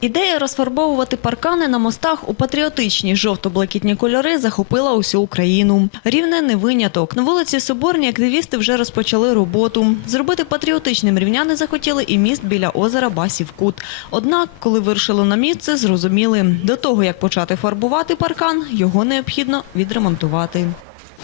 Ідея розфарбовувати паркани на мостах у патріотичні жовто-блакитні кольори захопила усю Україну. Рівне не виняток. На вулиці Соборній активісти вже розпочали роботу. Зробити патріотичним рівняни захотіли і міст біля озера Басів Кут. Однак, коли вирушили на місце, зрозуміли, до того як почати фарбувати паркан, його необхідно відремонтувати.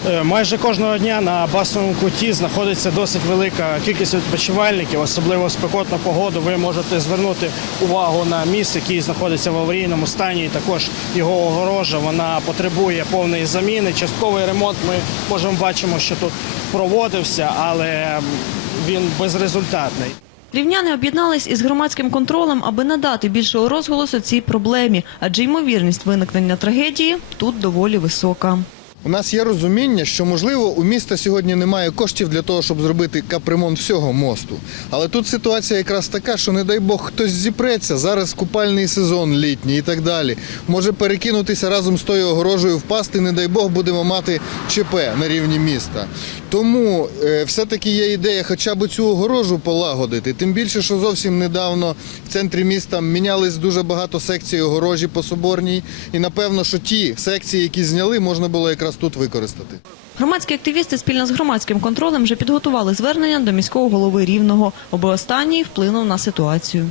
Е, Майже кожного дня на басовому куті знаходиться досить велика кількість відпочивальників, особливо в спекотну погоду. Ви можете звернути увагу на міст, який знаходиться в аварійному стані. І також його огорожа вона потребує повної заміни. Частковий ремонт ми можемо бачимо, що тут проводився, але він безрезультатний. Рівняни об'єднались із громадським контролем, аби надати більшого розголосу цій проблемі, адже ймовірність виникнення трагедії тут доволі висока. У нас є розуміння, що можливо у міста сьогодні немає коштів для того, щоб зробити капремонт всього мосту. Але тут ситуація якраз така, що не дай Бог хтось зіпреться. Зараз купальний сезон літній і так далі. Може перекинутися разом з тою огорожею, впасти. Не дай Бог будемо мати ЧП на рівні міста. Тому е, все-таки є ідея, хоча б цю огорожу полагодити. Тим більше, що зовсім недавно в центрі міста мінялись дуже багато секцій огорожі по соборній. І напевно, що ті секції, які зняли, можна було якраз тут використати. Громадські активісти спільно з громадським контролем вже підготували звернення до міського голови Рівного, аби останній вплинув на ситуацію.